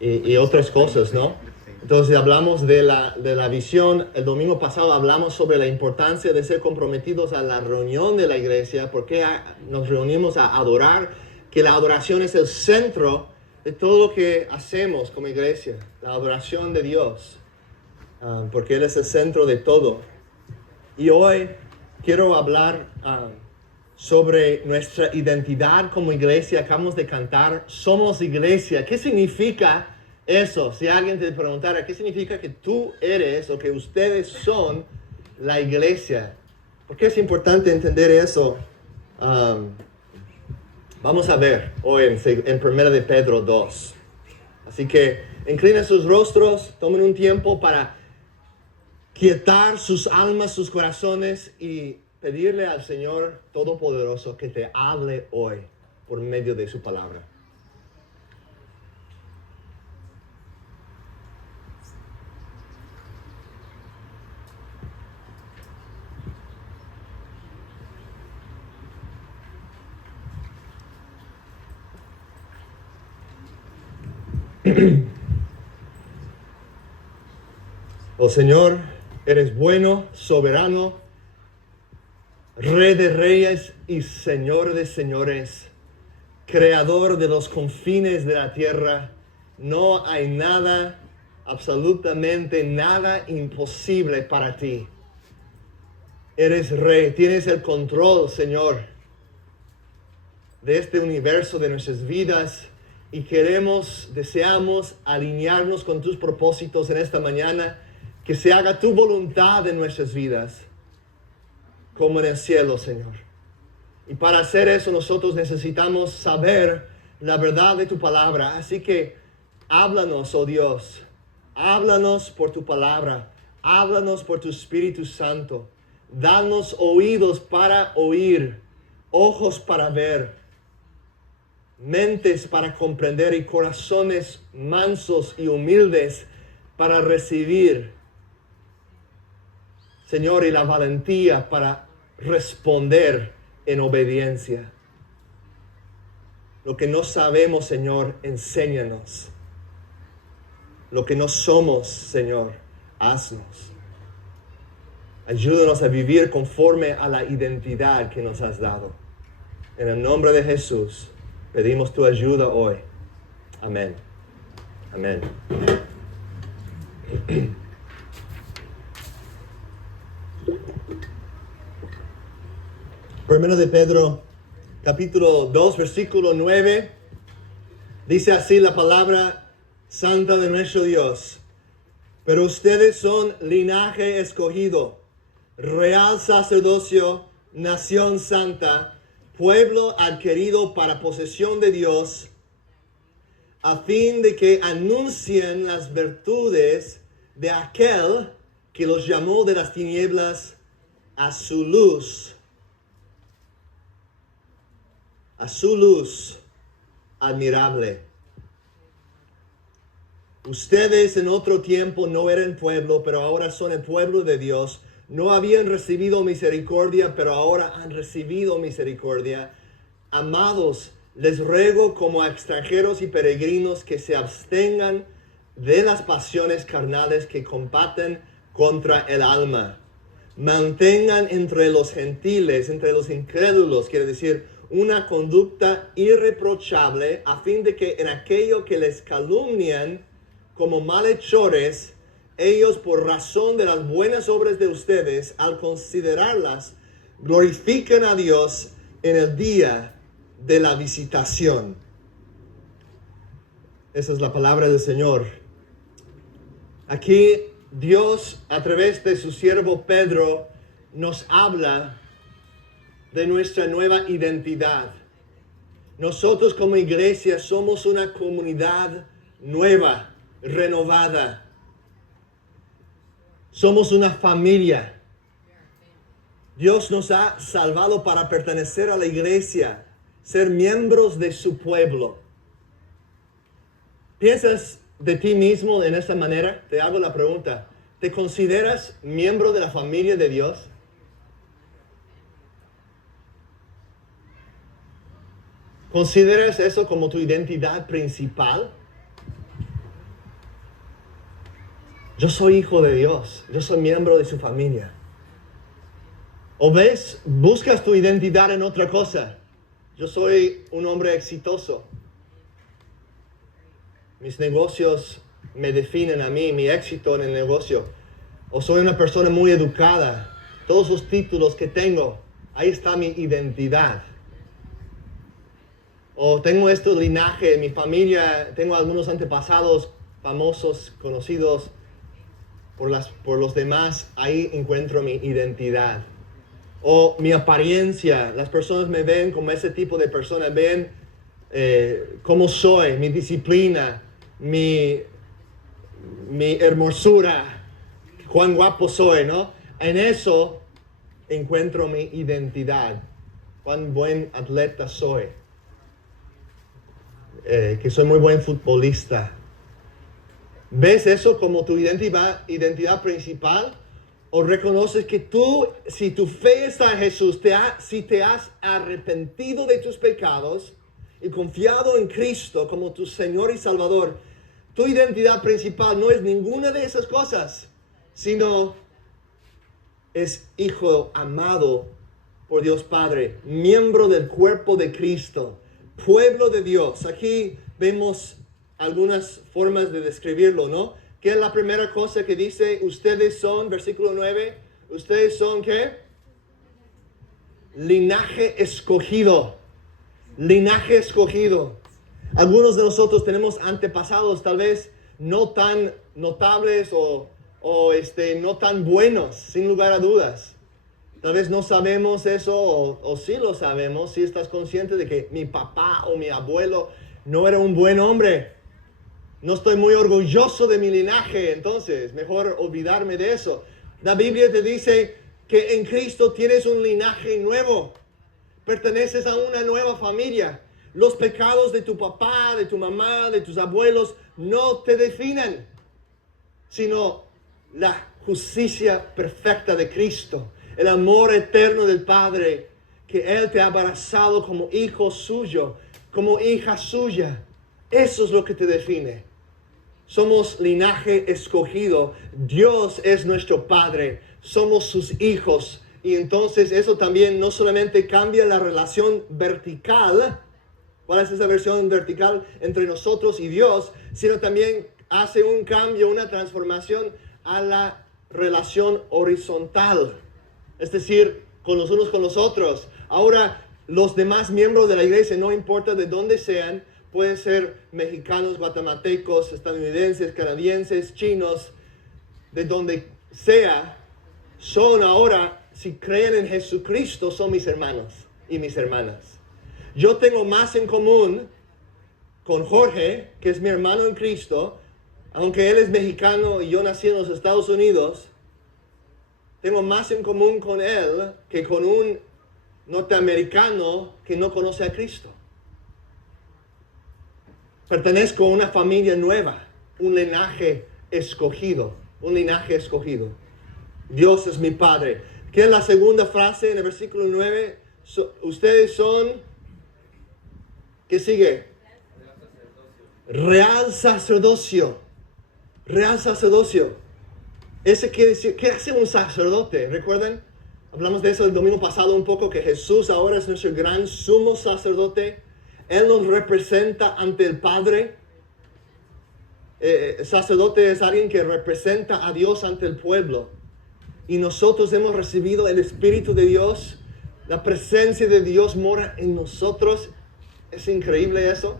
y otras cosas, ¿no? Entonces hablamos de la visión. El domingo pasado hablamos sobre la importancia de ser comprometidos a la reunión de la iglesia, porque nos reunimos a adorar, que la adoración es el centro de todo lo que hacemos como iglesia, la adoración de Dios, porque Él es el centro de todo. Y hoy quiero hablar sobre nuestra identidad como iglesia. Acabamos de cantar, somos iglesia. ¿Qué significa eso? Si alguien te preguntara, ¿qué significa que tú eres o que ustedes son la iglesia? ¿Por qué es importante entender eso? Vamos a ver hoy en 1 de Pedro 2. Así que inclinen sus rostros, tomen un tiempo para quietar sus almas, sus corazones y pedirle al Señor Todopoderoso que te hable hoy por medio de su palabra. Oh Señor, eres bueno, soberano, Rey de reyes y Señor de señores, Creador de los confines de la tierra. No hay nada, absolutamente nada imposible para ti. Eres Rey, tienes el control, Señor, de este universo, de nuestras vidas, y deseamos alinearnos con tus propósitos en esta mañana, que se haga tu voluntad en nuestras vidas, como en el cielo, Señor. Y para hacer eso nosotros necesitamos saber la verdad de tu palabra. Así que háblanos, oh Dios, háblanos por tu palabra, háblanos por tu Espíritu Santo. Danos oídos para oír, ojos para ver, mentes para comprender y corazones mansos y humildes para recibir, Señor, y la valentía para responder en obediencia. Lo que no sabemos, Señor, enséñanos. Lo que no somos, Señor, haznos. Ayúdanos a vivir conforme a la identidad que nos has dado. En el nombre de Jesús, pedimos tu ayuda hoy. Amén. Amén. Primero de Pedro, capítulo 2, versículo 9. Dice así la palabra santa de nuestro Dios. Pero ustedes son linaje escogido, real sacerdocio, nación santa, pueblo adquirido para posesión de Dios, a fin de que anuncien las virtudes de aquel que los llamó de las tinieblas a su luz admirable. Ustedes en otro tiempo no eran pueblo, pero ahora son el pueblo de Dios. No habían recibido misericordia, pero ahora han recibido misericordia. Amados, les ruego como a extranjeros y peregrinos que se abstengan de las pasiones carnales que combaten contra el alma. Mantengan entre los gentiles, entre los incrédulos, quiere decir, una conducta irreprochable, a fin de que en aquello que les calumnian como malhechores, ellos por razón de las buenas obras de ustedes, al considerarlas, glorifiquen a Dios en el día de la visitación. Esa es la palabra del Señor. Aquí Dios, a través de su siervo Pedro, nos habla de nuestra nueva identidad. Nosotros como iglesia somos una comunidad nueva, renovada. Somos una familia. Dios nos ha salvado para pertenecer a la iglesia, ser miembros de su pueblo. ¿Piensas de ti mismo en esta manera? Te hago la pregunta. ¿Te consideras miembro de la familia de Dios? ¿Consideras eso como tu identidad principal? Yo soy hijo de Dios, yo soy miembro de su familia. O ves, buscas tu identidad en otra cosa. Yo soy un hombre exitoso. Mis negocios me definen a mí, mi éxito en el negocio. O soy una persona muy educada. Todos los títulos que tengo, ahí está mi identidad. O tengo este linaje en mi familia, tengo algunos antepasados famosos, conocidos por los demás, ahí encuentro mi identidad. O mi apariencia, las personas me ven como ese tipo de persona, ven cómo soy, mi disciplina, mi hermosura, cuán guapo soy, ¿no? En eso encuentro mi identidad, cuán buen atleta soy, que soy muy buen futbolista. ¿Ves eso como tu identidad principal? ¿O reconoces que tú, si tu fe está en Jesús, si te has arrepentido de tus pecados y confiado en Cristo como tu Señor y Salvador, tu identidad principal no es ninguna de esas cosas, sino es hijo amado por Dios Padre, miembro del cuerpo de Cristo, pueblo de Dios? Aquí vemos algunas formas de describirlo, ¿no? ¿Qué es la primera cosa que dice? Ustedes son, versículo 9, ustedes son, ¿qué? Linaje escogido. Linaje escogido. Algunos de nosotros tenemos antepasados tal vez no tan notables o no tan buenos, sin lugar a dudas. Tal vez no sabemos eso o sí lo sabemos, si estás consciente de que mi papá o mi abuelo no era un buen hombre. No estoy muy orgulloso de mi linaje, entonces mejor olvidarme de eso. La Biblia te dice que en Cristo tienes un linaje nuevo. Perteneces a una nueva familia. Los pecados de tu papá, de tu mamá, de tus abuelos no te definen, sino la justicia perfecta de Cristo, el amor eterno del Padre, que Él te ha abrazado como hijo suyo, como hija suya. Eso es lo que te define. Somos linaje escogido. Dios es nuestro Padre. Somos sus hijos. Y entonces eso también no solamente cambia la relación vertical. ¿Cuál es esa versión vertical entre nosotros y Dios? Sino también hace un cambio, una transformación a la relación horizontal. Es decir, con los unos con los otros. Ahora, los demás miembros de la iglesia, no importa de dónde sean, pueden ser mexicanos, guatemaltecos, estadounidenses, canadienses, chinos, de donde sea, son ahora, si creen en Jesucristo, son mis hermanos y mis hermanas. Yo tengo más en común con Jorge, que es mi hermano en Cristo, aunque él es mexicano y yo nací en los Estados Unidos. Tengo más en común con él que con un norteamericano que no conoce a Cristo. Pertenezco a una familia nueva, un linaje escogido, un linaje escogido. Dios es mi Padre. ¿Qué es la segunda frase en el versículo 9? Ustedes son, ¿qué sigue? Real sacerdocio. Real sacerdocio. Ese quiere decir, ¿qué hace un sacerdote? ¿Recuerdan? Hablamos de eso el domingo pasado un poco, que Jesús ahora es nuestro gran sumo sacerdote. Él nos representa ante el Padre. Sacerdote es alguien que representa a Dios ante el pueblo. Y nosotros hemos recibido el Espíritu de Dios. La presencia de Dios mora en nosotros. Es increíble eso.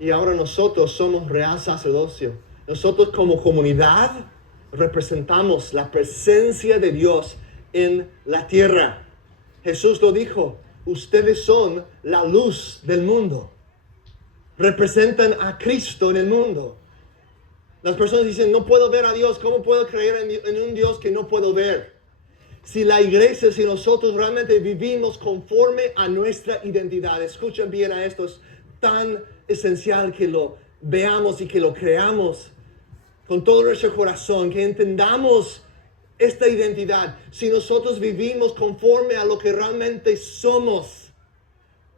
Y ahora nosotros somos real sacerdocio. Nosotros como comunidad representamos la presencia de Dios en la tierra. Jesús lo dijo. Ustedes son la luz del mundo. Representan a Cristo en el mundo. Las personas dicen, no puedo ver a Dios. ¿Cómo puedo creer en un Dios que no puedo ver? Si la iglesia, si nosotros realmente vivimos conforme a nuestra identidad. Escuchen bien a esto. Es tan esencial que lo veamos y que lo creamos con todo nuestro corazón. Que entendamos esta identidad. Si nosotros vivimos conforme a lo que realmente somos,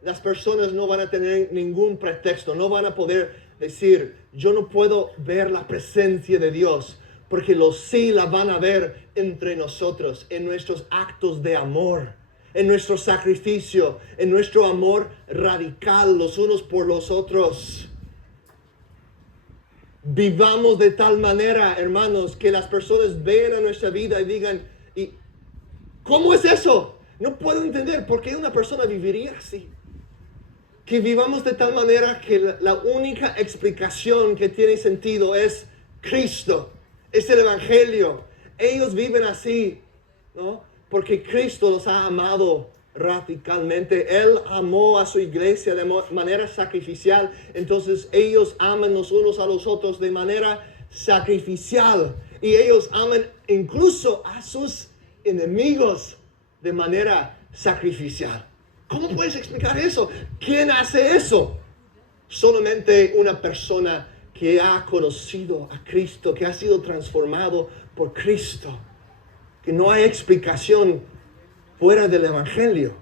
las personas no van a tener ningún pretexto, no van a poder decir, yo no puedo ver la presencia de Dios, porque los sí la van a ver entre nosotros, en nuestros actos de amor, en nuestro sacrificio, en nuestro amor radical los unos por los otros. Vivamos de tal manera, hermanos, que las personas vean a nuestra vida y digan, ¿y cómo es eso? No puedo entender por qué una persona viviría así. Que vivamos de tal manera que la única explicación que tiene sentido es Cristo, es el Evangelio. Ellos viven así, ¿no? Porque Cristo los ha amado radicalmente. Él amó a su iglesia de manera sacrificial. Entonces ellos aman los unos a los otros de manera sacrificial. Y ellos aman incluso a sus enemigos de manera sacrificial. ¿Cómo puedes explicar eso? ¿Quién hace eso? Solamente una persona que ha conocido a Cristo, que ha sido transformado por Cristo. Que no hay explicación fuera del Evangelio.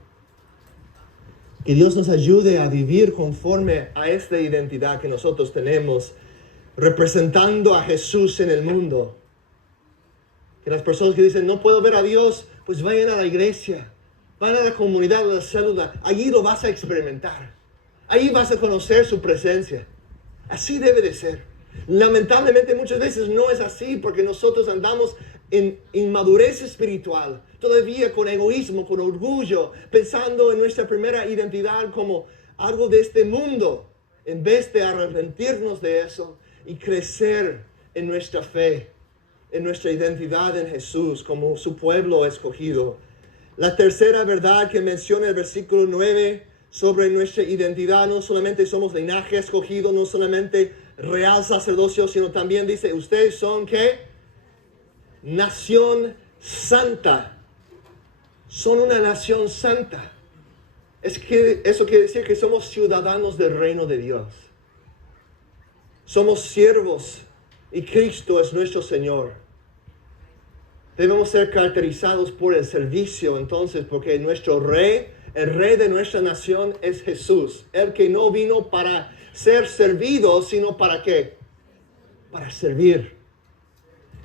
Que Dios nos ayude a vivir conforme a esta identidad que nosotros tenemos, representando a Jesús en el mundo. Que las personas que dicen, no puedo ver a Dios, pues vayan a la iglesia. Van a la comunidad, a la célula. Allí lo vas a experimentar. Allí vas a conocer su presencia. Así debe de ser. Lamentablemente muchas veces no es así porque nosotros andamos en inmadurez espiritual. Todavía con egoísmo, con orgullo, pensando en nuestra primera identidad como algo de este mundo. En vez de arrepentirnos de eso y crecer en nuestra fe, en nuestra identidad en Jesús como su pueblo escogido. La tercera verdad que menciona el versículo 9 sobre nuestra identidad, no solamente somos linaje escogido, no solamente real sacerdocio, sino también dice, ustedes son, ¿qué? Nación santa. Son una nación santa. Es que eso quiere decir que somos ciudadanos del reino de Dios. Somos siervos y Cristo es nuestro Señor. Debemos ser caracterizados por el servicio, entonces, porque nuestro rey, el rey de nuestra nación es Jesús. El que no vino para ser servido, sino para ¿qué? Para servir.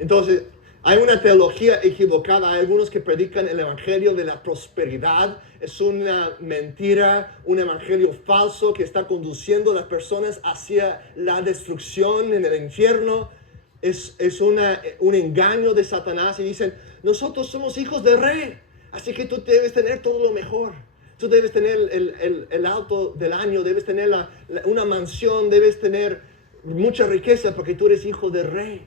Entonces, hay una teología equivocada. Hay algunos que predican el evangelio de la prosperidad. Es una mentira, un evangelio falso que está conduciendo a las personas hacia la destrucción en el infierno. Es un engaño de Satanás y dicen, nosotros somos hijos del rey, así que tú debes tener todo lo mejor. Tú debes tener el auto del año, debes tener una mansión, debes tener mucha riqueza porque tú eres hijo del rey.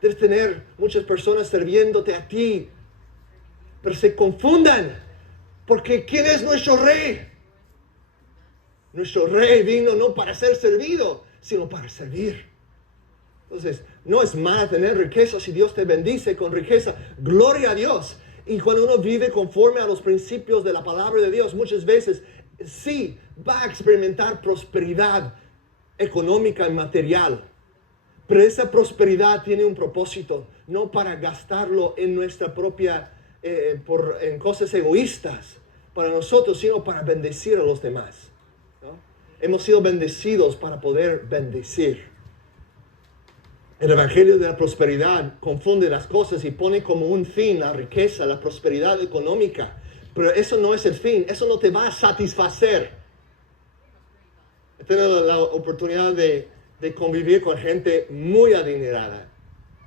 Debes tener muchas personas sirviéndote a ti. Pero se confundan, porque ¿quién es nuestro rey? Nuestro rey vino no para ser servido, sino para servir. Entonces, no es malo tener riqueza si Dios te bendice con riqueza. Gloria a Dios. Y cuando uno vive conforme a los principios de la palabra de Dios, muchas veces sí va a experimentar prosperidad económica y material. Pero esa prosperidad tiene un propósito, no para gastarlo en nuestra propia, en cosas egoístas para nosotros, sino para bendecir a los demás, ¿no? Hemos sido bendecidos para poder bendecir. El evangelio de la prosperidad confunde las cosas y pone como un fin la riqueza, la prosperidad económica. Pero eso no es el fin, eso no te va a satisfacer. He tenido la oportunidad de convivir con gente muy adinerada,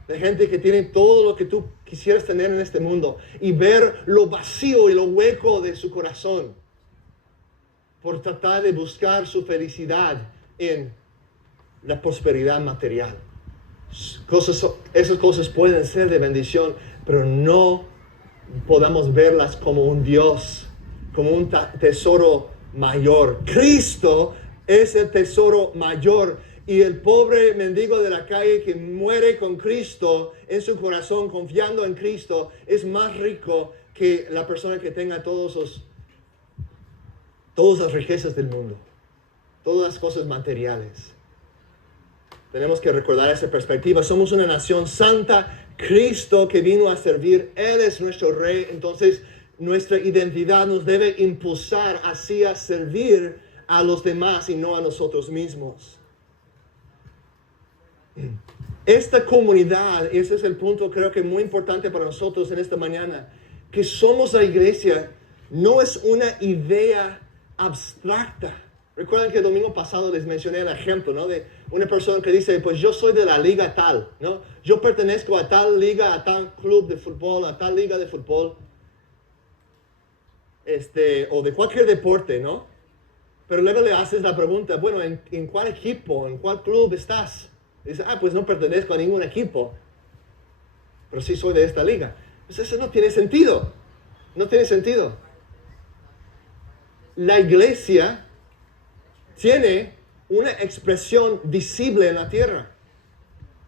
de gente que tiene todo lo que tú quisieras tener en este mundo y ver lo vacío y lo hueco de su corazón por tratar de buscar su felicidad en la prosperidad material. Esas cosas pueden ser de bendición, pero no podamos verlas como un Dios, como un tesoro mayor. Cristo es el tesoro mayor. Y el pobre mendigo de la calle que muere con Cristo en su corazón, confiando en Cristo, es más rico que la persona que tenga todas las riquezas del mundo, todas las cosas materiales. Tenemos que recordar esa perspectiva. Somos una nación santa. Cristo que vino a servir, Él es nuestro Rey. Entonces, nuestra identidad nos debe impulsar hacia servir a los demás y no a nosotros mismos. Esta comunidad, y ese es el punto creo que muy importante para nosotros en esta mañana, que somos la iglesia, no es una idea abstracta. Recuerden que el domingo pasado les mencioné el ejemplo, ¿no? De una persona que dice, pues yo soy de la liga tal, ¿no? Yo pertenezco a tal liga, a tal club de fútbol, a tal liga de fútbol, o de cualquier deporte, ¿no? Pero luego le haces la pregunta, bueno, ¿en cuál equipo, en cuál club estás? Y dice, pues no pertenezco a ningún equipo, pero sí soy de esta liga. Pues eso no tiene sentido, no tiene sentido. La iglesia tiene una expresión visible en la tierra.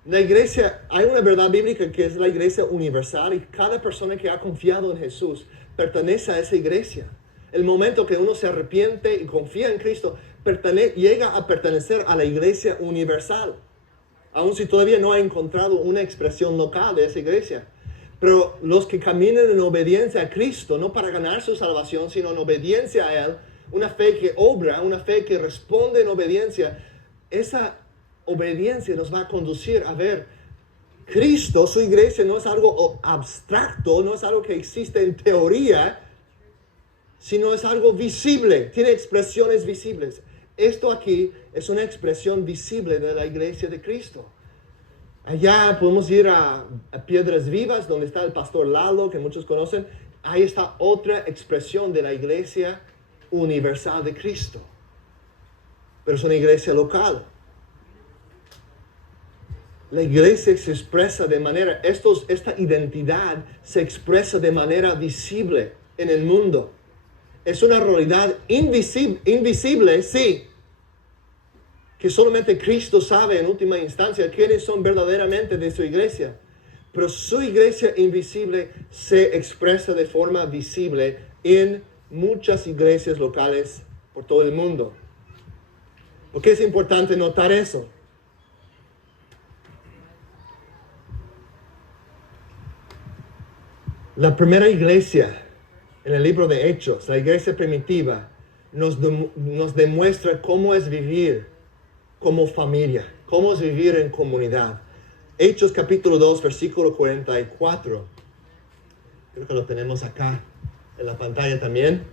La iglesia, hay una verdad bíblica que es la iglesia universal y cada persona que ha confiado en Jesús pertenece a esa iglesia. El momento que uno se arrepiente y confía en Cristo, llega a pertenecer a la iglesia universal. Aun si todavía no ha encontrado una expresión local de esa iglesia. Pero los que caminan en obediencia a Cristo, no para ganar su salvación, sino en obediencia a Él, una fe que obra, una fe que responde en obediencia, esa obediencia nos va a conducir a ver Cristo, su iglesia no es algo abstracto, no es algo que existe en teoría, sino es algo visible, tiene expresiones visibles. Esto aquí es una expresión visible de la iglesia de Cristo. Allá podemos ir a Piedras Vivas, donde está el pastor Lalo, que muchos conocen. Ahí está otra expresión de la iglesia universal de Cristo. Pero es una iglesia local. La iglesia se expresa de manera, esta identidad se expresa de manera visible en el mundo. Es una realidad invisible, sí, que solamente Cristo sabe en última instancia quiénes son verdaderamente de su iglesia. Pero su iglesia invisible se expresa de forma visible en muchas iglesias locales por todo el mundo. ¿Por qué es importante notar eso? La primera iglesia en el libro de Hechos, la iglesia primitiva, nos demuestra cómo es vivir como familia, cómo es vivir en comunidad. Hechos capítulo 2, versículo 44. Creo que lo tenemos acá en la pantalla también.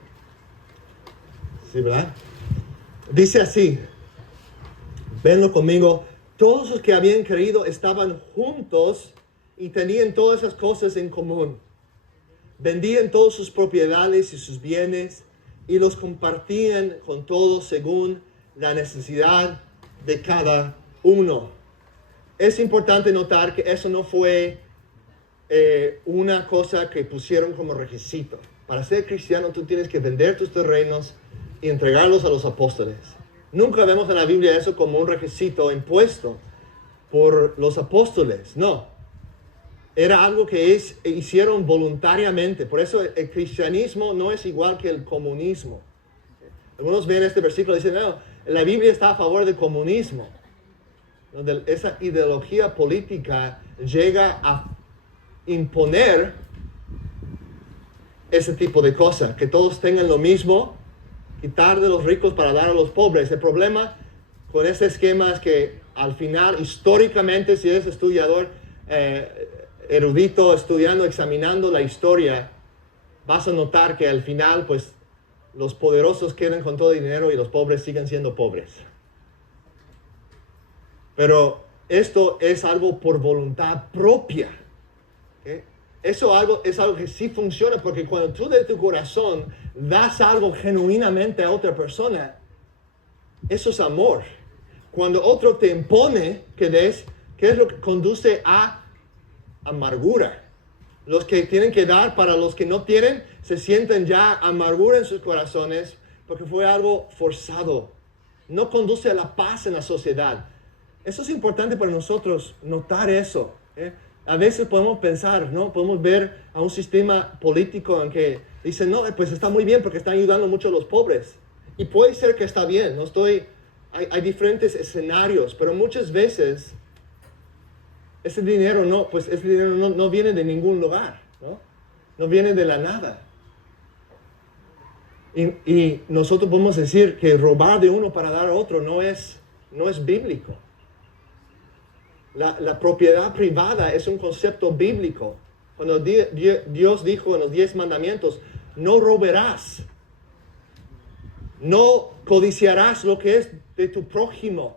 ¿Sí, verdad? Dice así, venlo conmigo, todos los que habían creído estaban juntos y tenían todas esas cosas en común. Vendían todas sus propiedades y sus bienes y los compartían con todos según la necesidad de cada uno. Es importante notar que eso no fue una cosa que pusieron como requisito. Para ser cristiano tú tienes que vender tus terrenos y entregarlos a los apóstoles. Nunca vemos en la Biblia eso como un requisito impuesto por los apóstoles, no. Era algo que hicieron voluntariamente. Por eso el cristianismo no es igual que el comunismo. Algunos ven este versículo y dicen, no, la Biblia está a favor del comunismo. Donde esa ideología política llega a imponer ese tipo de cosas. Que todos tengan lo mismo, quitar de los ricos para dar a los pobres. El problema con ese esquema es que al final, históricamente, si eres estudiador, erudito, estudiando, examinando la historia, vas a notar que al final, pues, los poderosos quedan con todo el dinero y los pobres siguen siendo pobres. Pero esto es algo por voluntad propia. ¿Okay? Eso es algo que sí funciona, porque cuando tú de tu corazón das algo genuinamente a otra persona, eso es amor. Cuando otro te impone que des, ¿qué es lo que conduce a amargura? Los que tienen que dar para los que no tienen, se sienten ya amargura en sus corazones porque fue algo forzado. No conduce a la paz en la sociedad. Eso es importante para nosotros, notar eso. A veces podemos pensar, ¿no? Podemos ver a un sistema político en que dicen, no, pues está muy bien porque están ayudando mucho a los pobres. Y puede ser que está bien, hay diferentes escenarios, pero muchas veces ese dinero no viene de ningún lugar, no viene de la nada. Y nosotros podemos decir que robar de uno para dar a otro no es bíblico. La propiedad privada es un concepto bíblico. Cuando Dios dijo en los 10 mandamientos, no robarás, no codiciarás lo que es de tu prójimo.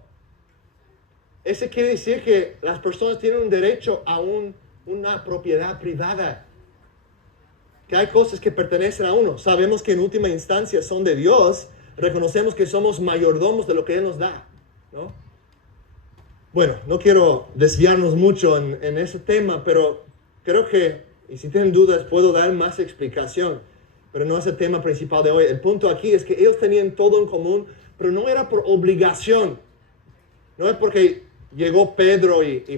Ese quiere decir que las personas tienen un derecho a una propiedad privada. Que hay cosas que pertenecen a uno. Sabemos que en última instancia son de Dios. Reconocemos que somos mayordomos de lo que Él nos da, ¿no? Bueno, no quiero desviarnos mucho en ese tema, pero creo que, y si tienen dudas, puedo dar más explicación, pero no es el tema principal de hoy. El punto aquí es que ellos tenían todo en común, pero no era por obligación. No es porque llegó Pedro y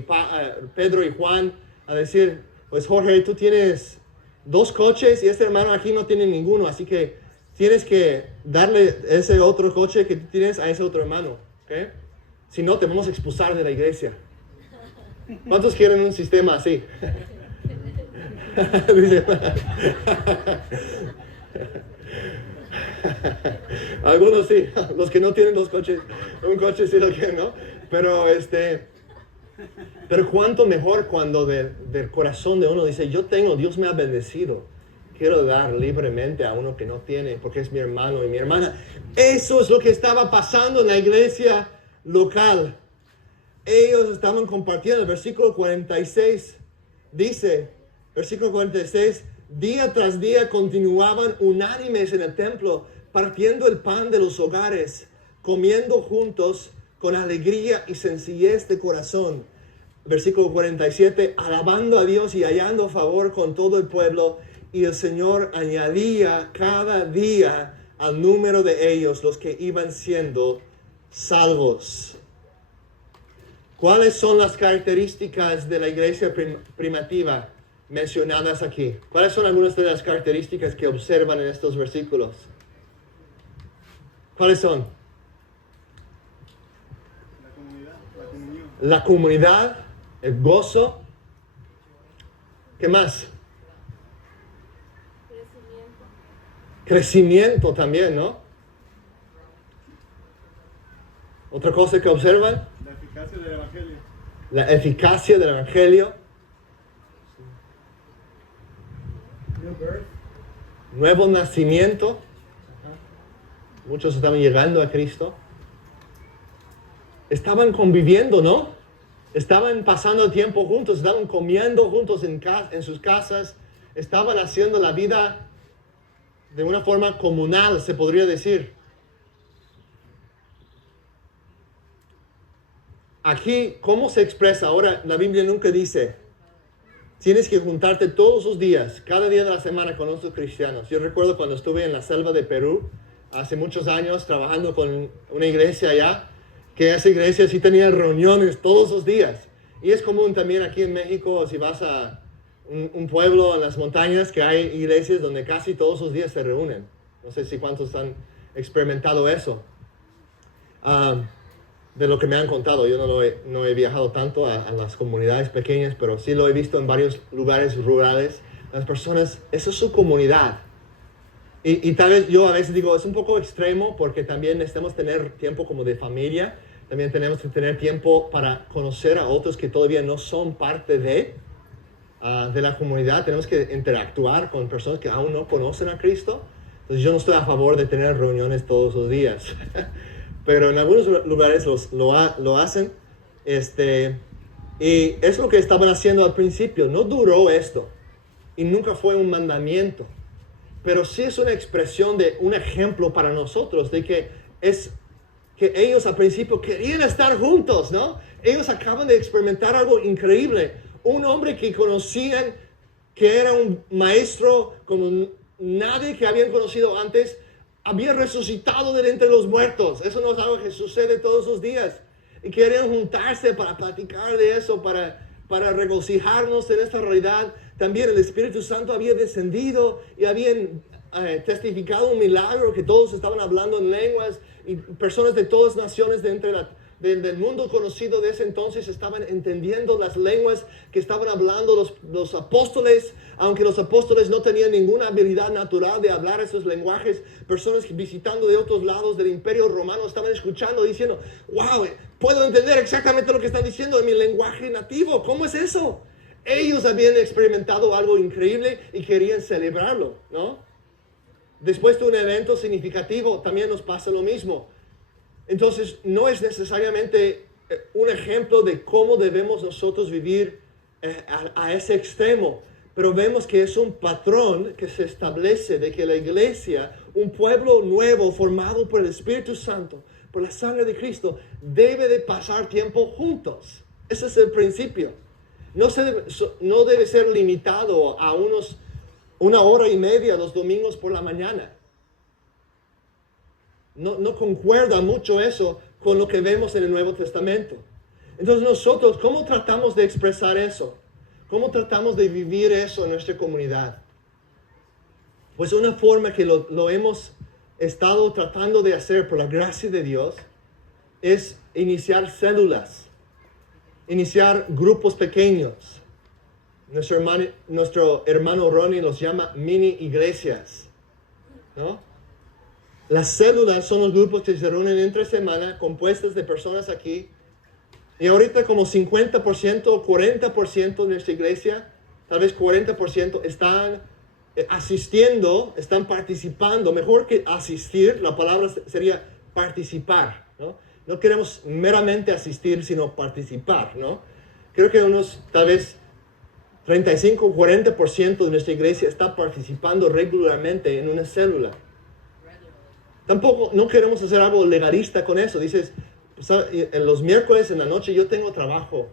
Juan a decir, pues Jorge, tú tienes 2 coches y este hermano aquí no tiene ninguno, así que tienes que darle ese otro coche que tú tienes a ese otro hermano, ¿ok? Si no, te vamos a expulsar de la iglesia. ¿Cuántos quieren un sistema así? Dice, algunos sí, los que no tienen 2 coches, un coche sí lo quieren, ¿no? Pero cuánto mejor cuando del corazón de uno dice, yo tengo, Dios me ha bendecido, quiero dar libremente a uno que no tiene, porque es mi hermano y mi hermana. Eso es lo que estaba pasando en la iglesia local. Ellos estaban compartiendo. El versículo 46 dice, versículo 46, día tras día continuaban unánimes en el templo, partiendo el pan de los hogares, comiendo juntos con alegría y sencillez de corazón. Versículo 47, alabando a Dios y hallando favor con todo el pueblo, y el Señor añadía cada día al número de ellos los que iban siendo salvos. ¿Cuáles son las características de la iglesia primitiva mencionadas aquí? ¿Cuáles son algunas de las características que observan en estos versículos? ¿Cuáles son? La comunidad, la comunión. La comunidad, el gozo. ¿Qué más? Crecimiento también, ¿no? ¿Otra cosa que observan? La eficacia del evangelio. La eficacia del evangelio. New birth. Nuevo nacimiento. Muchos estaban llegando a Cristo. Estaban conviviendo, ¿no? Estaban pasando tiempo juntos, estaban comiendo juntos en sus casas, estaban haciendo la vida de una forma comunal, se podría decir. Aquí, ¿cómo se expresa? Ahora, la Biblia nunca dice, tienes que juntarte todos los días, cada día de la semana con otros cristianos. Yo recuerdo cuando estuve en la selva de Perú, hace muchos años, trabajando con una iglesia allá, que esa iglesia sí tenía reuniones todos los días. Y es común también aquí en México, si vas a un pueblo en las montañas, que hay iglesias donde casi todos los días se reúnen. No sé si cuántos han experimentado eso. De lo que me han contado, yo no he viajado tanto a las comunidades pequeñas, pero sí lo he visto en varios lugares rurales. Las personas, esa es su comunidad. Y tal vez yo a veces digo, es un poco extremo porque también necesitamos tener tiempo como de familia. También tenemos que tener tiempo para conocer a otros que todavía no son parte de la comunidad. Tenemos que interactuar con personas que aún no conocen a Cristo. Entonces yo no estoy a favor de tener reuniones todos los días. Pero en algunos lugares lo hacen. Y es lo que estaban haciendo al principio. No duró esto. Y nunca fue un mandamiento. Pero sí es una expresión de un ejemplo para nosotros de que ellos al principio querían estar juntos, ¿no? Ellos acaban de experimentar algo increíble. Un hombre que conocían, que era un maestro como nadie que habían conocido antes, había resucitado de entre los muertos. Eso no es algo que sucede todos los días. Y querían juntarse para platicar de eso, para regocijarnos en esta realidad. También el Espíritu Santo había descendido y habían testificado un milagro, que todos estaban hablando en lenguas y personas de todas naciones de entre del mundo conocido de ese entonces estaban entendiendo las lenguas que estaban hablando los apóstoles, aunque los apóstoles no tenían ninguna habilidad natural de hablar esos lenguajes. Personas visitando de otros lados del imperio romano estaban escuchando, diciendo, wow, puedo entender exactamente lo que están diciendo en mi lenguaje nativo. ¿Cómo es eso? Ellos habían experimentado algo increíble y querían celebrarlo, ¿no? Después de un evento significativo también nos pasa lo mismo. Entonces, no es necesariamente un ejemplo de cómo debemos nosotros vivir a ese extremo, pero vemos que es un patrón que se establece de que la iglesia, un pueblo nuevo formado por el Espíritu Santo, por la sangre de Cristo, debe de pasar tiempo juntos. Ese es el principio. No debe ser limitado a 1.5 horas los domingos por la mañana. No concuerda mucho eso con lo que vemos en el Nuevo Testamento. Entonces nosotros, ¿cómo tratamos de expresar eso? ¿Cómo tratamos de vivir eso en nuestra comunidad? Pues una forma que lo hemos estado tratando de hacer por la gracia de Dios es iniciar células, iniciar grupos pequeños. Nuestro hermano Ronnie los llama mini iglesias, ¿no? Las células son los grupos que se reúnen entre semana, compuestas de personas aquí. Y ahorita como 50% o 40% de nuestra iglesia, tal vez 40%, están asistiendo, están participando. Mejor que asistir, la palabra sería participar, ¿no? No queremos meramente asistir, sino participar, ¿no? Creo que tal vez 35 o 40% de nuestra iglesia está participando regularmente en una célula. Tampoco, no queremos hacer algo legalista con eso. Dices, pues, en los miércoles en la noche yo tengo trabajo.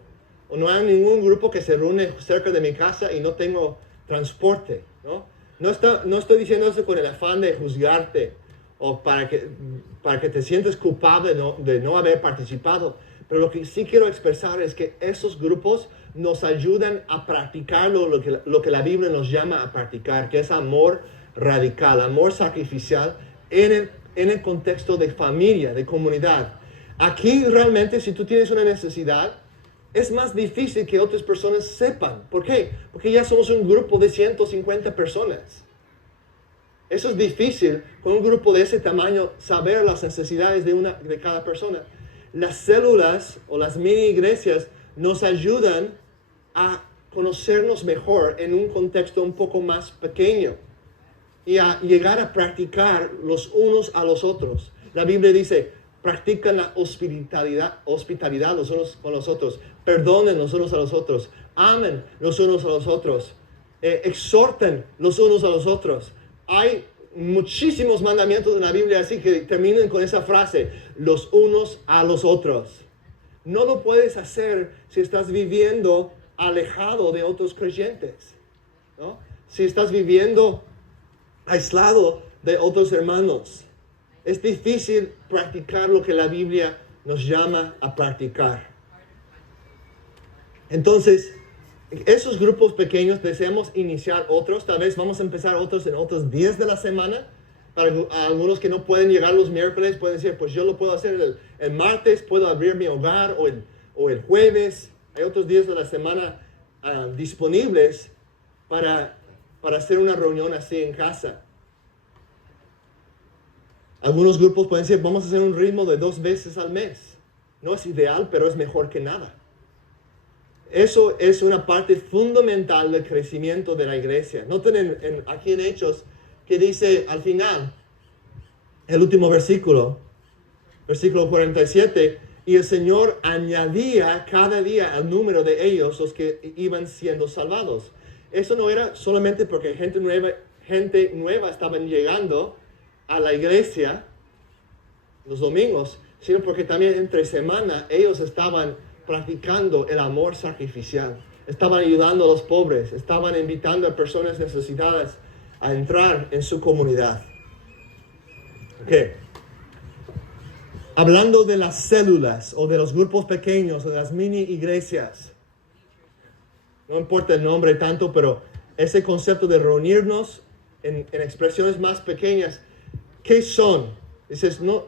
O no hay ningún grupo que se reúne cerca de mi casa y no tengo transporte, ¿no? No estoy diciendo eso con el afán de juzgarte o para que te sientas culpable de no haber participado. Pero lo que sí quiero expresar es que esos grupos nos ayudan a practicar lo que la Biblia nos llama a practicar, que es amor radical, amor sacrificial en el contexto de familia, de comunidad. Aquí realmente, si tú tienes una necesidad, es más difícil que otras personas sepan. ¿Por qué? Porque ya somos un grupo de 150 personas. Eso es difícil con un grupo de ese tamaño saber las necesidades de cada persona. Las células o las mini iglesias nos ayudan a conocernos mejor en un contexto un poco más pequeño y a llegar a practicar los unos a los otros. La Biblia dice, practican la hospitalidad los unos con los otros, perdonen los unos a los otros, amen los unos a los otros, exhorten los unos a los otros. Hay muchísimos mandamientos en la Biblia así que terminan con esa frase, los unos a los otros. No lo puedes hacer si estás viviendo alejado de otros creyentes, ¿no? Si estás viviendo aislado de otros hermanos. Es difícil practicar lo que la Biblia nos llama a practicar. Entonces, esos grupos pequeños deseamos iniciar otros. Tal vez vamos a empezar otros en otros días de la semana. Para algunos que no pueden llegar los miércoles, pueden decir, pues yo lo puedo hacer el martes, puedo abrir mi hogar o el jueves. Hay otros días de la semana disponibles para hacer una reunión así en casa. Algunos grupos pueden decir, vamos a hacer un ritmo de 2 veces al mes. No es ideal, pero es mejor que nada. Eso es una parte fundamental del crecimiento de la iglesia. Noten aquí en Hechos que dice al final, el último versículo 47, y el Señor añadía cada día al número de ellos los que iban siendo salvados. Eso no era solamente porque gente nueva estaban llegando a la iglesia los domingos, sino porque también entre semana ellos estaban practicando el amor sacrificial, estaban ayudando a los pobres, estaban invitando a personas necesitadas a entrar en su comunidad. Okay. Hablando de las células o de los grupos pequeños o de las mini iglesias, no importa el nombre tanto, pero ese concepto de reunirnos en expresiones más pequeñas, ¿qué son? Dices, no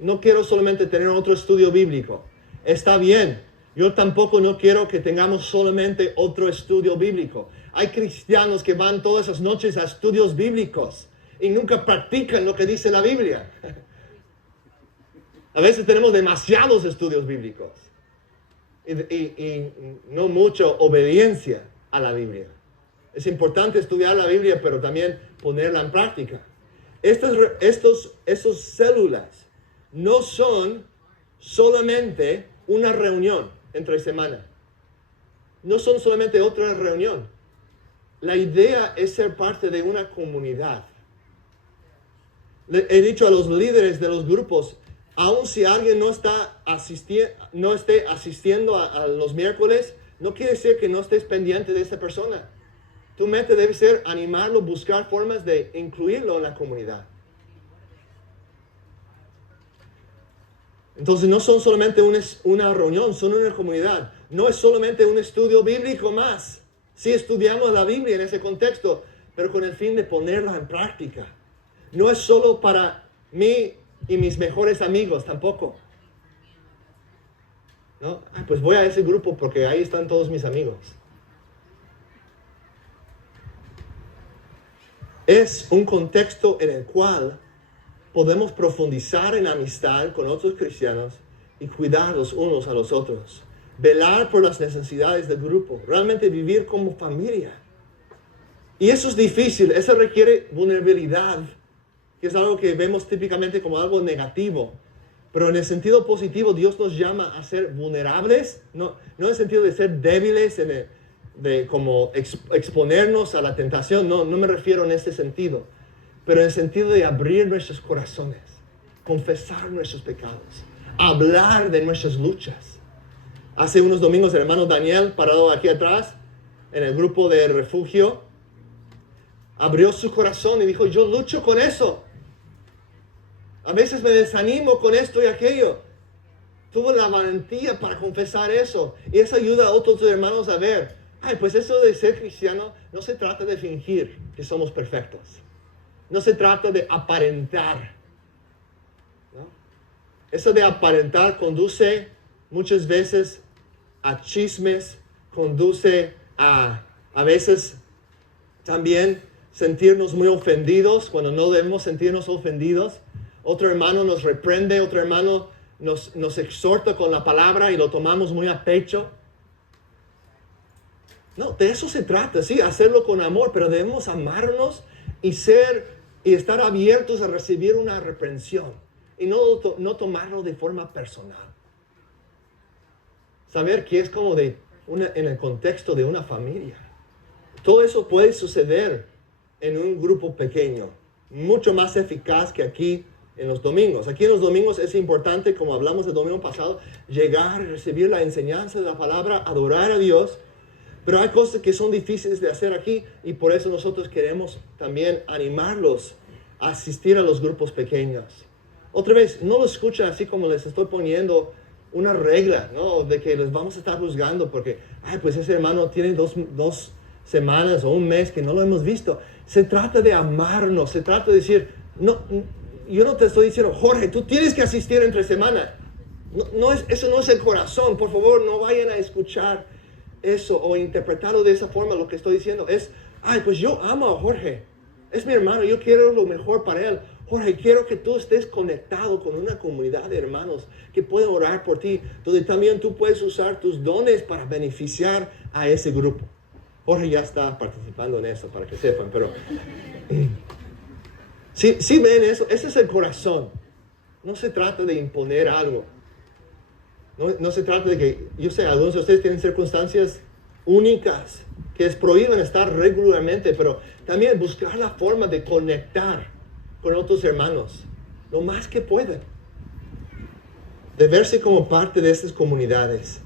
no quiero solamente tener otro estudio bíblico. Está bien. Yo tampoco no quiero que tengamos solamente otro estudio bíblico. Hay cristianos que van todas las noches a estudios bíblicos y nunca practican lo que dice la Biblia. A veces tenemos demasiados estudios bíblicos y no mucha obediencia a la Biblia. Es importante estudiar la Biblia, pero también ponerla en práctica. Esas células no son solamente una reunión entre semana. No son solamente otra reunión. La idea es ser parte de una comunidad. He dicho a los líderes de los grupos, aun si alguien no esté asistiendo a los miércoles, no quiere decir que no estés pendiente de esa persona. Tu meta debe ser animarlo, buscar formas de incluirlo en la comunidad. Entonces no son solamente una reunión, son una comunidad. No es solamente un estudio bíblico más. Sí estudiamos la Biblia en ese contexto, pero con el fin de ponerla en práctica. No es solo para mí y mis mejores amigos tampoco. ¿No? Pues voy a ese grupo porque ahí están todos mis amigos. Es un contexto en el cual podemos profundizar en amistad con otros cristianos y cuidar los unos a los otros. Velar por las necesidades del grupo. Realmente vivir como familia. Y eso es difícil. Eso requiere vulnerabilidad, que es algo que vemos típicamente como algo negativo. Pero en el sentido positivo, Dios nos llama a ser vulnerables. No en el sentido de ser débiles, de como exponernos a la tentación. No me refiero en ese sentido. Pero en el sentido de abrir nuestros corazones, confesar nuestros pecados, hablar de nuestras luchas. Hace unos domingos el hermano Daniel, parado aquí atrás, en el grupo de refugio, abrió su corazón y dijo, yo lucho con eso. A veces me desanimo con esto y aquello. Tuvo la valentía para confesar eso. Y eso ayuda a otros hermanos a ver, pues eso de ser cristiano no se trata de fingir que somos perfectos. No se trata de aparentar, ¿no? Eso de aparentar conduce muchas veces a chismes, conduce a veces también sentirnos muy ofendidos cuando no debemos sentirnos ofendidos. Otro hermano nos reprende, otro hermano nos exhorta con la palabra y lo tomamos muy a pecho. No, de eso se trata, sí, hacerlo con amor, pero debemos amarnos y estar abiertos a recibir una reprensión y no tomarlo de forma personal. Saber que es como en el contexto de una familia. Todo eso puede suceder en un grupo pequeño, mucho más eficaz que aquí en los domingos. Aquí en los domingos es importante, como hablamos el domingo pasado, llegar y recibir la enseñanza de la palabra, adorar a Dios. Pero hay cosas que son difíciles de hacer aquí y por eso nosotros queremos también animarlos a asistir a los grupos pequeños. Otra vez, no lo escuchen así como les estoy poniendo una regla, ¿no? De que les vamos a estar juzgando porque, pues ese hermano tiene dos semanas o un mes que no lo hemos visto. Se trata de amarnos, se trata de decir, no, yo no te estoy diciendo, Jorge, tú tienes que asistir entre semana. Eso no es el corazón, por favor, no vayan a escuchar eso o interpretarlo de esa forma. Lo que estoy diciendo es, pues yo amo a Jorge, es mi hermano, yo quiero lo mejor para él. Jorge, quiero que tú estés conectado con una comunidad de hermanos que pueden orar por ti, donde también tú puedes usar tus dones para beneficiar a ese grupo. Jorge ya está participando en eso, para que sepan, pero sí ven eso, ese es el corazón. No se trata de imponer algo. No se trata de que, yo sé, algunos de ustedes tienen circunstancias únicas que les prohíben estar regularmente, pero también buscar la forma de conectar con otros hermanos, lo más que puedan. De verse como parte de estas comunidades.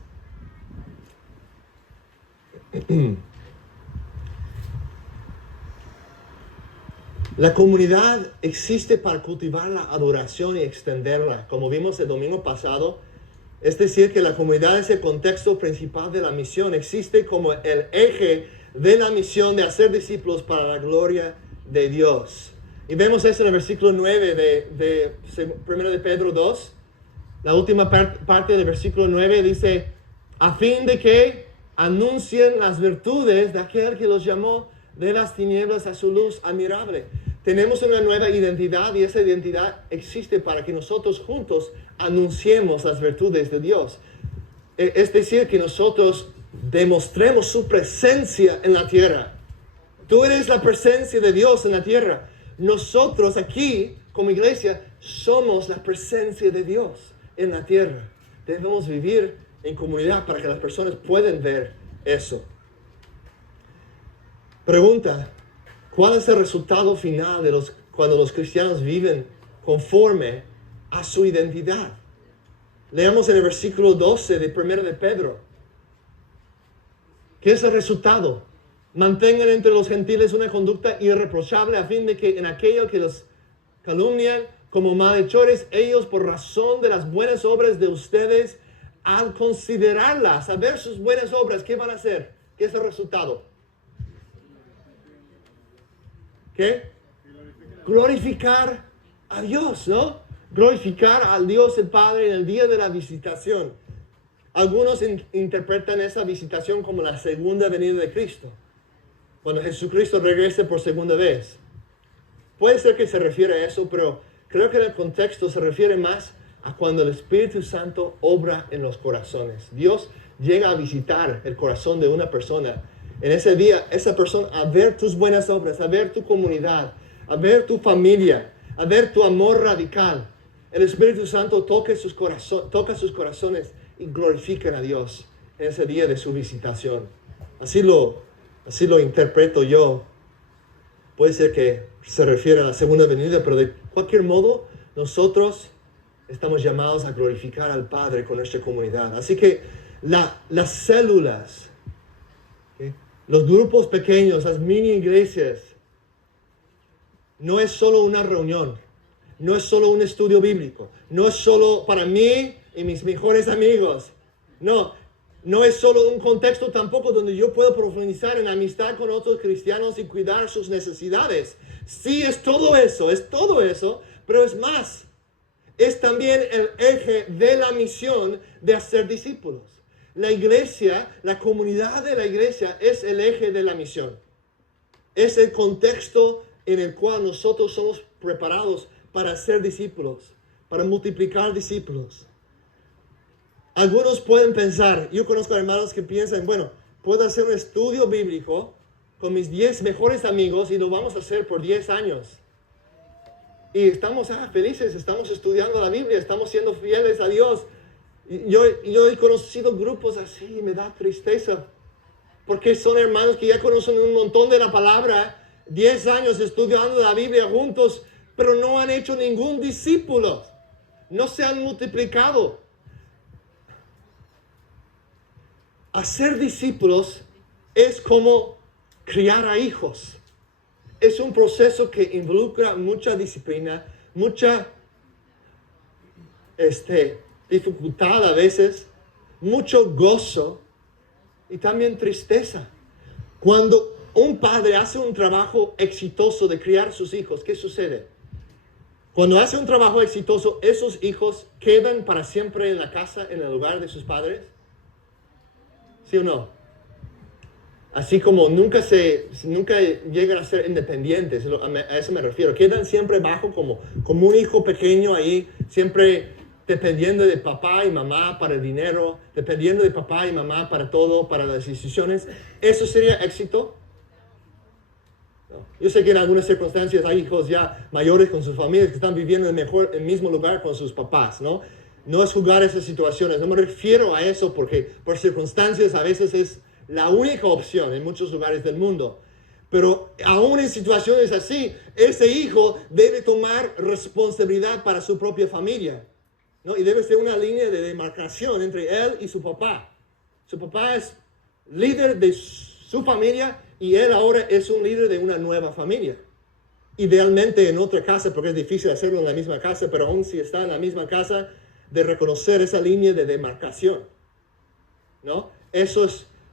La comunidad existe para cultivar la adoración y extenderla. Como vimos el domingo pasado, es decir, que la comunidad es el contexto principal de la misión. Existe como el eje de la misión de hacer discípulos para la gloria de Dios. Y vemos eso en el versículo 9 de 1 de Pedro 2. La última parte del versículo 9 dice, a fin de que anuncien las virtudes de aquel que los llamó de las tinieblas a su luz admirable. Tenemos una nueva identidad y esa identidad existe para que nosotros juntos anunciemos las virtudes de Dios. Es decir, que nosotros demostremos su presencia en la tierra. Tú eres la presencia de Dios en la tierra. Nosotros aquí, como iglesia, somos la presencia de Dios en la tierra. Debemos vivir en comunidad para que las personas puedan ver eso. Pregunta, ¿cuál es el resultado final cuando los cristianos viven conforme a su identidad? Leamos en el versículo 12 de 1 de Pedro. ¿Qué es el resultado? Mantengan entre los gentiles una conducta irreprochable a fin de que en aquello que los calumnian como malhechores, ellos por razón de las buenas obras de ustedes, al considerarlas, a ver sus buenas obras, ¿qué van a hacer? ¿Qué es el resultado? ¿Qué? Glorificar a Dios, ¿no? Glorificar al Dios el Padre en el día de la visitación. Algunos interpretan esa visitación como la segunda venida de Cristo, cuando Jesucristo regrese por segunda vez. Puede ser que se refiere a eso, pero creo que en el contexto se refiere más a cuando el Espíritu Santo obra en los corazones. Dios llega a visitar el corazón de una persona. En ese día, esa persona, a ver tus buenas obras, a ver tu comunidad, a ver tu familia, a ver tu amor radical. El Espíritu Santo toca sus corazones y glorifican a Dios en ese día de su visitación. Así lo interpreto yo. Puede ser que se refiere a la segunda venida, pero de cualquier modo, nosotros estamos llamados a glorificar al Padre con nuestra comunidad. Así que las células, ¿okay?, los grupos pequeños, las mini iglesias, no es solo una reunión, no es solo un estudio bíblico, no es solo para mí y mis mejores amigos. No es solo un contexto tampoco donde yo puedo profundizar en amistad con otros cristianos y cuidar sus necesidades. Sí, es todo eso, pero es más. Es también el eje de la misión de hacer discípulos. La iglesia, la comunidad de la iglesia es el eje de la misión. Es el contexto en el cual nosotros somos preparados para hacer discípulos, para multiplicar discípulos. Algunos pueden pensar, yo conozco hermanos que piensan, bueno, puedo hacer un estudio bíblico con mis 10 mejores amigos y lo vamos a hacer por 10 años. Y estamos felices, estamos estudiando la Biblia, estamos siendo fieles a Dios. Yo he conocido grupos así y me da tristeza, porque son hermanos que ya conocen un montón de la palabra, 10 años estudiando la Biblia juntos, pero no han hecho ningún discípulo, no se han multiplicado. Hacer discípulos es como criar a hijos. Es un proceso que involucra mucha disciplina, mucha dificultad a veces, mucho gozo y también tristeza. Cuando un padre hace un trabajo exitoso de criar a sus hijos, ¿qué sucede? Cuando hace un trabajo exitoso, ¿esos hijos quedan para siempre en la casa, en el hogar de sus padres? ¿Sí o no? Así como nunca llegan a ser independientes, a eso me refiero. Quedan siempre bajo como un hijo pequeño ahí, siempre dependiendo de papá y mamá para el dinero, dependiendo de papá y mamá para todo, para las decisiones. ¿Eso sería éxito? No. Yo sé que en algunas circunstancias hay hijos ya mayores con sus familias que están viviendo en el mismo lugar con sus papás, ¿no? No es jugar esas situaciones. No me refiero a eso porque por circunstancias a veces es la única opción en muchos lugares del mundo. Pero aún en situaciones así, ese hijo debe tomar responsabilidad para su propia familia, ¿no? Y debe ser una línea de demarcación entre él y su papá. Su papá es líder de su familia y él ahora es un líder de una nueva familia. Idealmente en otra casa, porque es difícil hacerlo en la misma casa, pero aún si está en la misma casa, de reconocer esa línea de demarcación, ¿no?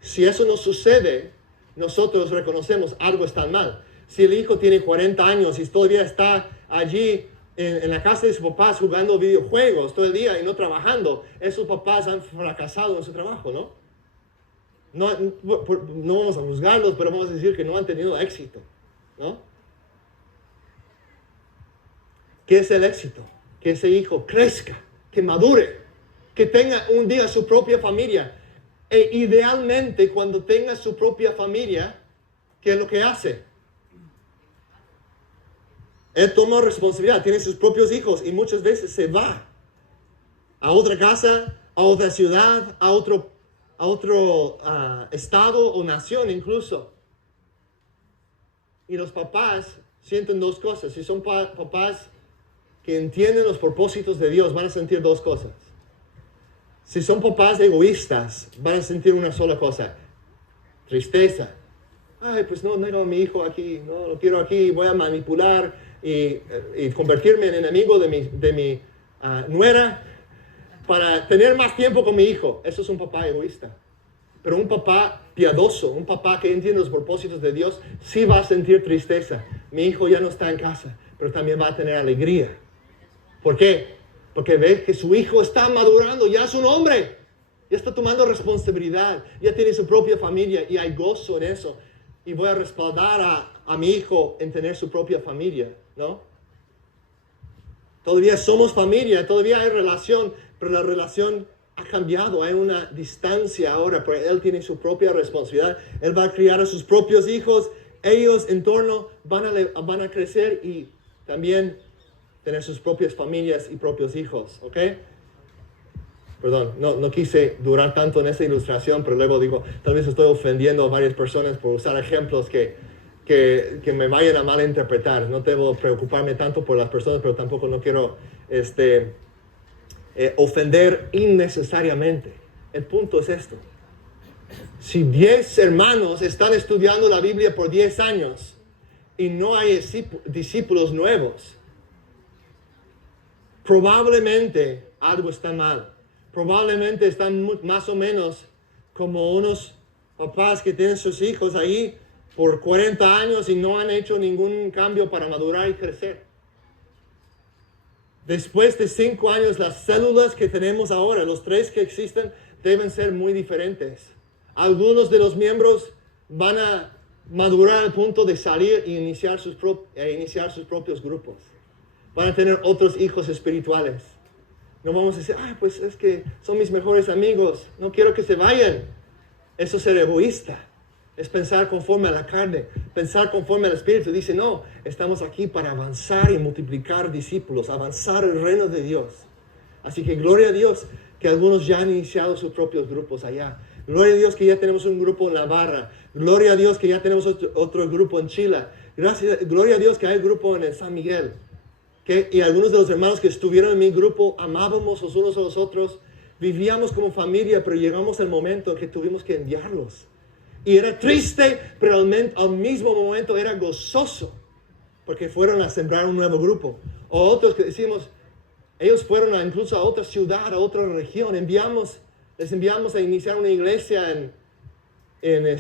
Si eso no sucede, nosotros reconocemos algo está mal. Si el hijo tiene 40 años y todavía está allí en la casa de sus papás jugando videojuegos todo el día y no trabajando, esos papás han fracasado en su trabajo, ¿no? No vamos a juzgarlos, pero vamos a decir que no han tenido éxito, ¿no? ¿Qué es el éxito? Que ese hijo crezca, que madure, que tenga un día su propia familia. E idealmente, cuando tenga su propia familia, ¿qué es lo que hace? Él toma responsabilidad, tiene sus propios hijos y muchas veces se va a otra casa, a otra ciudad, a otro estado o nación incluso. Y los papás sienten dos cosas. Si son papás que entienden los propósitos de Dios, van a sentir dos cosas. Si son papás egoístas, van a sentir una sola cosa: tristeza. Ay, pues no tengo a mi hijo aquí, no lo quiero aquí, voy a manipular y convertirme en enemigo de mi nuera para tener más tiempo con mi hijo. Eso es un papá egoísta. Pero un papá piadoso, un papá que entiende los propósitos de Dios, sí va a sentir tristeza. Mi hijo ya no está en casa, pero también va a tener alegría. ¿Por qué? Porque ve que su hijo está madurando, ya es un hombre, ya está tomando responsabilidad, ya tiene su propia familia y hay gozo en eso. Y voy a respaldar a mi hijo en tener su propia familia, ¿no? Todavía somos familia, todavía hay relación, pero la relación ha cambiado, hay una distancia ahora, porque él tiene su propia responsabilidad, él va a criar a sus propios hijos, ellos en torno van a crecer y también tener sus propias familias y propios hijos, ¿ok? Perdón, no quise durar tanto en esa ilustración, pero luego digo, tal vez estoy ofendiendo a varias personas por usar ejemplos que me vayan a malinterpretar. No debo preocuparme tanto por las personas, pero tampoco no quiero ofender innecesariamente. El punto es esto. Si 10 hermanos están estudiando la Biblia por 10 años y no hay discípulos nuevos, probablemente algo está mal. Probablemente están más o menos como unos papás que tienen sus hijos ahí por 40 años y no han hecho ningún cambio para madurar y crecer. Después de 5 años, las células que tenemos ahora, los 3 que existen, deben ser muy diferentes. Algunos de los miembros van a madurar al punto de salir e iniciar sus propios grupos. Van a tener otros hijos espirituales. No vamos a decir, pues es que son mis mejores amigos, no quiero que se vayan. Eso es ser egoísta. Es pensar conforme a la carne, pensar conforme al Espíritu. Dice, no, estamos aquí para avanzar y multiplicar discípulos, avanzar el reino de Dios. Así que gloria a Dios que algunos ya han iniciado sus propios grupos allá. Gloria a Dios que ya tenemos un grupo en Navarra. Gloria a Dios que ya tenemos otro grupo en Chile. Gloria a Dios que hay grupo en el San Miguel. Y algunos de los hermanos que estuvieron en mi grupo amábamos los unos a los otros, vivíamos como familia, pero llegamos al momento que tuvimos que enviarlos. Y era triste, pero al mismo momento era gozoso, porque fueron a sembrar un nuevo grupo. O otros que decimos, ellos fueron incluso a otra ciudad, a otra región. Les enviamos a iniciar una iglesia en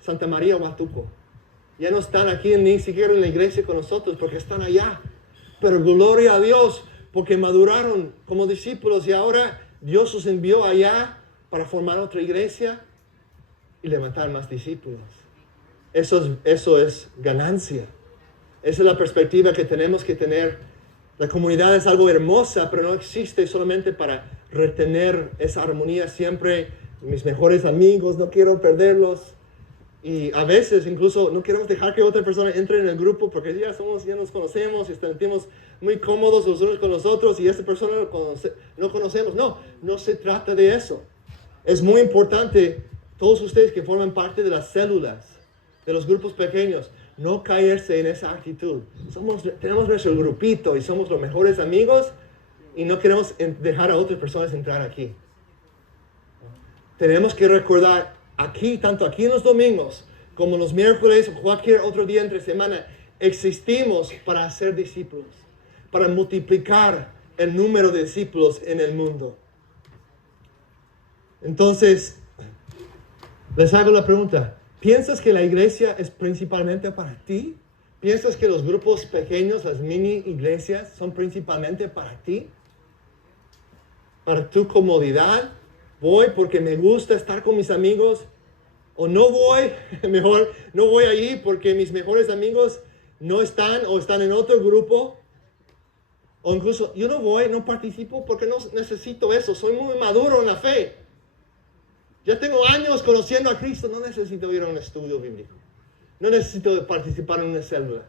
Santa María, Huatuco. Ya no están aquí ni siquiera en la iglesia con nosotros, porque están allá. Pero gloria a Dios, porque maduraron como discípulos y ahora Dios los envió allá para formar otra iglesia y levantar más discípulos. Eso es ganancia. Esa es la perspectiva que tenemos que tener. La comunidad es algo hermosa, pero no existe solamente para retener esa armonía siempre. Mis mejores amigos, no quiero perderlos. Y a veces incluso no queremos dejar que otra persona entre en el grupo porque ya nos conocemos y nos sentimos muy cómodos los unos con los otros y esa persona no conocemos. No se trata de eso. Es muy importante, todos ustedes que forman parte de las células, de los grupos pequeños, no caerse en esa actitud. Tenemos nuestro grupito y somos los mejores amigos y no queremos dejar a otras personas entrar aquí. Tenemos que recordar aquí, tanto aquí en los domingos, como los miércoles o cualquier otro día entre semana, existimos para hacer discípulos, para multiplicar el número de discípulos en el mundo. Entonces, les hago la pregunta, ¿Piensas que la iglesia es principalmente para ti? ¿Piensas que los grupos pequeños, las mini iglesias, son principalmente para ti? ¿Para tu comodidad? ¿Voy porque me gusta estar con mis amigos? ¿O no voy? Mejor no voy allí porque mis mejores amigos no están o están en otro grupo. O incluso yo no voy, no participo porque no necesito eso. Soy muy maduro en la fe. Ya tengo años conociendo a Cristo. No necesito ir a un estudio bíblico. No necesito participar en una célula.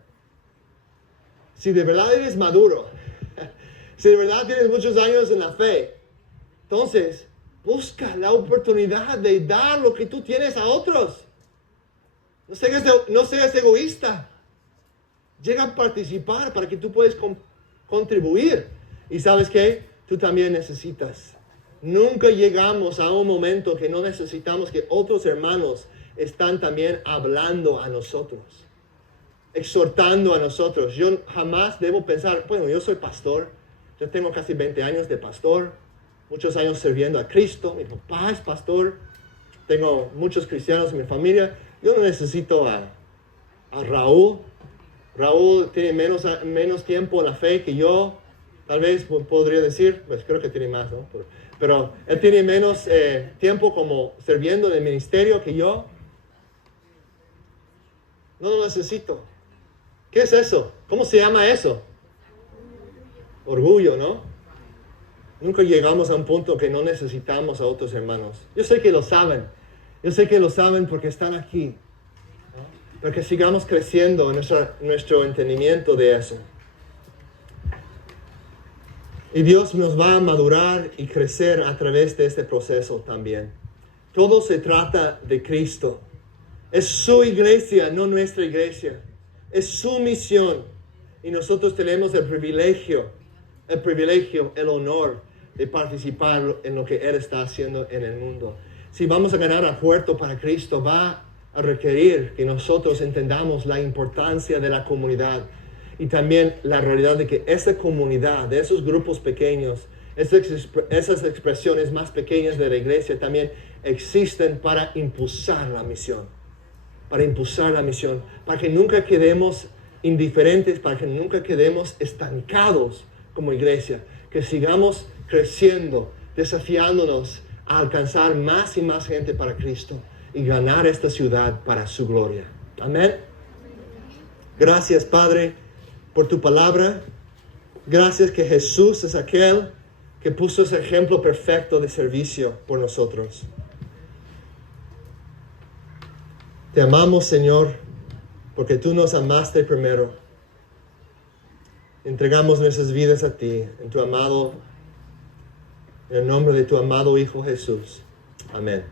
Si de verdad eres maduro, si de verdad tienes muchos años en la fe, entonces busca la oportunidad de dar lo que tú tienes a otros. No seas egoísta. Llega a participar para que tú puedas contribuir. Y ¿sabes qué? Tú también necesitas. Nunca llegamos a un momento que no necesitamos que otros hermanos están también hablando a nosotros, exhortando a nosotros. Yo jamás debo pensar, bueno, yo soy pastor, yo tengo casi 20 años de pastor, muchos años sirviendo a Cristo, mi papá es pastor, tengo muchos cristianos en mi familia, yo no necesito a Raúl. Raúl tiene menos tiempo en la fe que yo, tal vez podría decir, pues creo que tiene más, ¿no? Pero él tiene menos tiempo como sirviendo en el ministerio que yo. No lo necesito. ¿Qué es eso? ¿Cómo se llama eso? Orgullo, ¿no? Nunca llegamos a un punto que no necesitamos a otros hermanos. Yo sé que lo saben. Yo sé que lo saben porque están aquí, ¿no? Para que sigamos creciendo en nuestro entendimiento de eso. Y Dios nos va a madurar y crecer a través de este proceso también. Todo se trata de Cristo. Es su iglesia, no nuestra iglesia. Es su misión. Y nosotros tenemos el privilegio, el honor de participar en lo que Él está haciendo en el mundo. Si vamos a ganar a Puerto para Cristo, va a requerir que nosotros entendamos la importancia de la comunidad y también la realidad de que esa comunidad, de esos grupos pequeños, esas expresiones más pequeñas de la iglesia también existen para impulsar la misión. Para que nunca quedemos indiferentes, para que nunca quedemos estancados como iglesia, que sigamos creciendo, desafiándonos a alcanzar más y más gente para Cristo y ganar esta ciudad para su gloria. Amén. Gracias, Padre, por tu palabra. Gracias que Jesús es aquel que puso ese ejemplo perfecto de servicio por nosotros. Te amamos, Señor, porque tú nos amaste primero. Entregamos nuestras vidas a ti, en el nombre de tu amado Hijo Jesús. Amén.